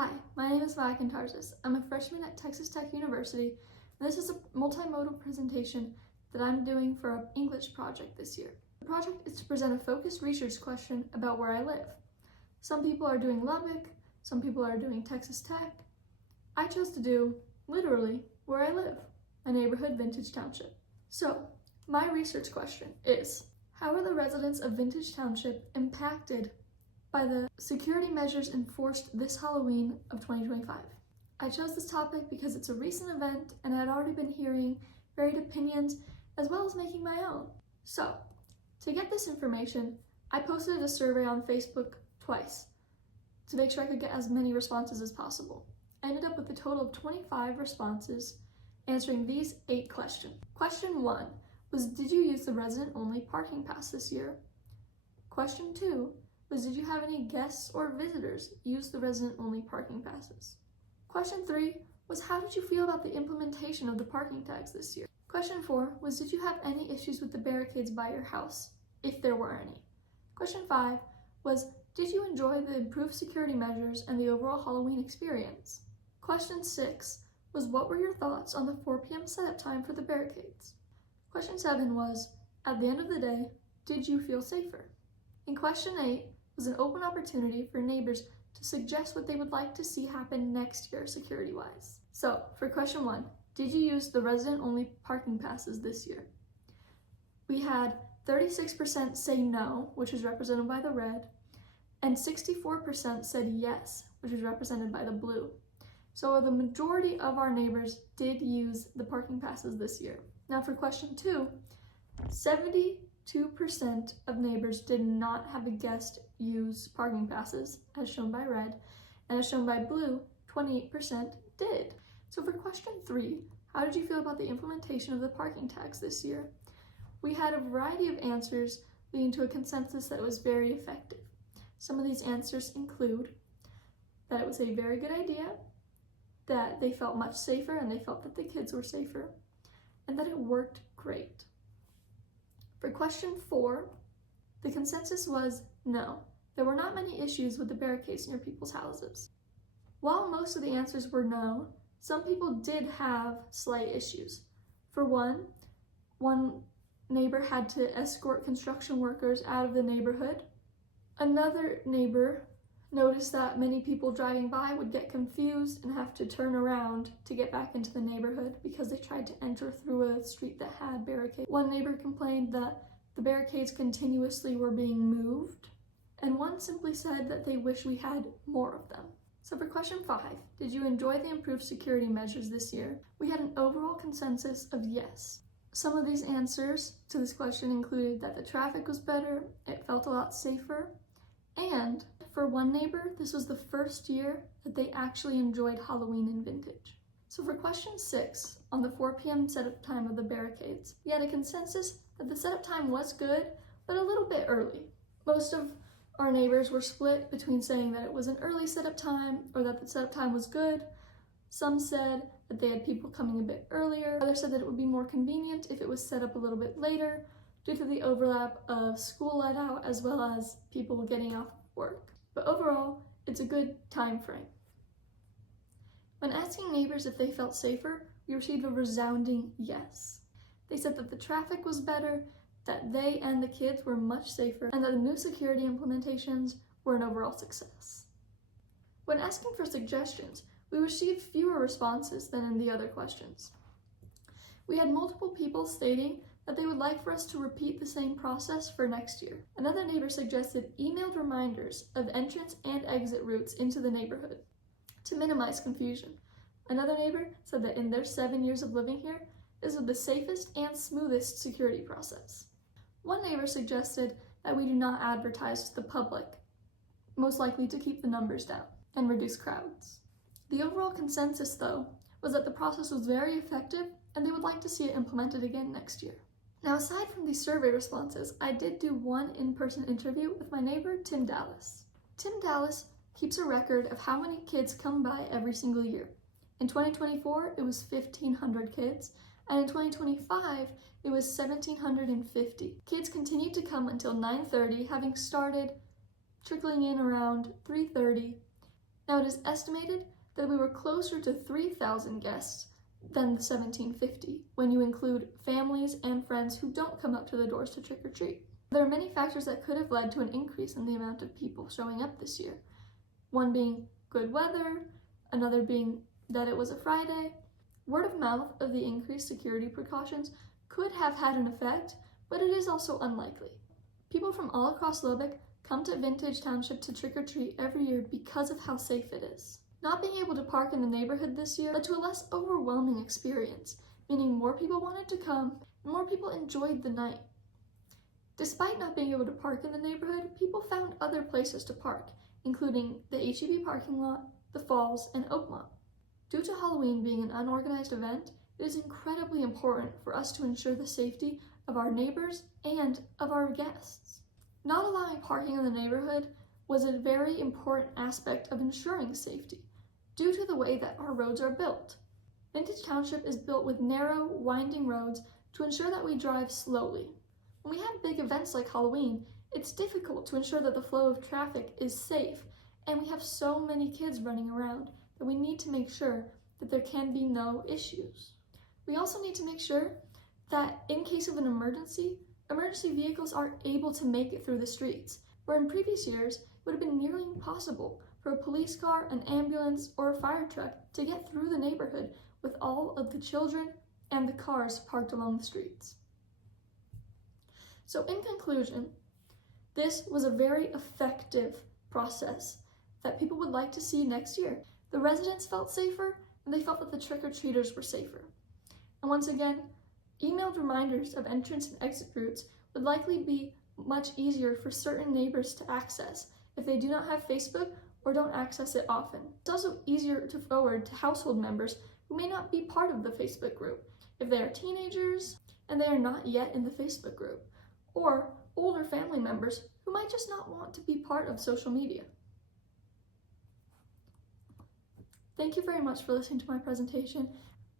Hi, my name is Vakin Tarsis. I'm a freshman at Texas Tech University, and this is a multimodal presentation that I'm doing for an English project this year. The project is to present a focused research question about where I live. Some people are doing Lubbock, some people are doing Texas Tech. I chose to do, literally, where I live, my neighborhood, Vintage Township. So, my research question is, how are the residents of Vintage Township impacted by the security measures enforced this Halloween of 2025. I chose this topic because it's a recent event and I had already been hearing varied opinions as well as making my own. So, to get this information, I posted a survey on Facebook twice to make sure I could get as many responses as possible. I ended up with a total of 25 responses answering these 8 questions. Question 1 was, did you use the resident-only parking pass this year? Question 2 was, did you have any guests or visitors use the resident-only parking passes? Question 3 was, how did you feel about the implementation of the parking tags this year? Question 4 was, did you have any issues with the barricades by your house, if there were any? Question 5 was, did you enjoy the improved security measures and the overall Halloween experience? Question 6 was, what were your thoughts on the 4 p.m. setup time for the barricades? Question 7 was, at the end of the day, did you feel safer? And question 8 was an open opportunity for neighbors to suggest what they would like to see happen next year security-wise. So, for question 1, did you use the resident-only parking passes this year? We had 36% say no, which is represented by the red, and 64% said yes, which is represented by the blue. So the majority of our neighbors did use the parking passes this year. Now for question 2, 72% of neighbors did not have a guest use parking passes, as shown by red, and as shown by blue, 28% did. So for question 3, how did you feel about the implementation of the parking tags this year? We had a variety of answers leading to a consensus that was very effective. Some of these answers include that it was a very good idea, that they felt much safer and they felt that the kids were safer, and that it worked great. For question 4, the consensus was no. There were not many issues with the barricades near people's houses. While most of the answers were no, some people did have slight issues. For one neighbor had to escort construction workers out of the neighborhood. Another neighbor noticed that many people driving by would get confused and have to turn around to get back into the neighborhood because they tried to enter through a street that had barricades. One neighbor complained that the barricades continuously were being moved, and one simply said that they wish we had more of them. So for question 5, did you enjoy the improved security measures this year? We had an overall consensus of yes. Some of these answers to this question included that the traffic was better, it felt a lot safer, and for one neighbor, this was the first year that they actually enjoyed Halloween in Vintage. So for question 6, on the 4 p.m. setup time of the barricades, we had a consensus that the setup time was good, but a little bit early. Most of our neighbors were split between saying that it was an early setup time or that the setup time was good. Some said that they had people coming a bit earlier. Others said that it would be more convenient if it was set up a little bit later due to the overlap of school let out as well as people getting off work. But overall, it's a good time frame. When asking neighbors if they felt safer, we received a resounding yes. They said that the traffic was better, that they and the kids were much safer, and that the new security implementations were an overall success. When asking for suggestions, we received fewer responses than in the other questions. We had multiple people stating that they would like for us to repeat the same process for next year. Another neighbor suggested emailed reminders of entrance and exit routes into the neighborhood to minimize confusion. Another neighbor said that in their 7 years of living here, this was the safest and smoothest security process. One neighbor suggested that we do not advertise to the public, most likely to keep the numbers down and reduce crowds. The overall consensus, though, was that the process was very effective and they would like to see it implemented again next year. Now, aside from these survey responses, I did do one in-person interview with my neighbor, Tim Dallas. Tim Dallas keeps a record of how many kids come by every single year. In 2024, it was 1,500 kids, and in 2025, it was 1,750. Kids continued to come until 9:30, having started trickling in around 3:30, Now, it is estimated that we were closer to 3,000 guests than the 1750 when you include families and friends who don't come up to the doors to trick or treat. There are many factors that could have led to an increase in the amount of people showing up this year. One being good weather, another being that it was a Friday. Word of mouth of the increased security precautions could have had an effect, but it is also unlikely. People from all across Lubbock come to Vintage Township to trick or treat every year because of how safe it is. Not being able to park in the neighborhood this year led to a less overwhelming experience, meaning more people wanted to come and more people enjoyed the night. Despite not being able to park in the neighborhood, people found other places to park, including the HEB parking lot, the Falls, and Oakmont. Due to Halloween being an unorganized event, it is incredibly important for us to ensure the safety of our neighbors and of our guests. Not allowing parking in the neighborhood was a very important aspect of ensuring safety, due to the way that our roads are built. Vintage Township is built with narrow, winding roads to ensure that we drive slowly. When we have big events like Halloween, it's difficult to ensure that the flow of traffic is safe, and we have so many kids running around that we need to make sure that there can be no issues. We also need to make sure that in case of an emergency vehicles are able to make it through the streets, where in previous years it would have been nearly impossible for a police car, an ambulance, or a fire truck to get through the neighborhood with all of the children and the cars parked along the streets. So in conclusion, this was a very effective process that people would like to see next year. The residents felt safer, and they felt that the trick-or-treaters were safer. And once again, emailed reminders of entrance and exit routes would likely be much easier for certain neighbors to access if they do not have Facebook or don't access it often. It's also easier to forward to household members who may not be part of the Facebook group, if they are teenagers and they are not yet in the Facebook group, or older family members who might just not want to be part of social media. Thank you very much for listening to my presentation.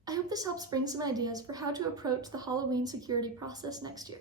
I hope this helps bring some ideas for how to approach the Halloween security process next year.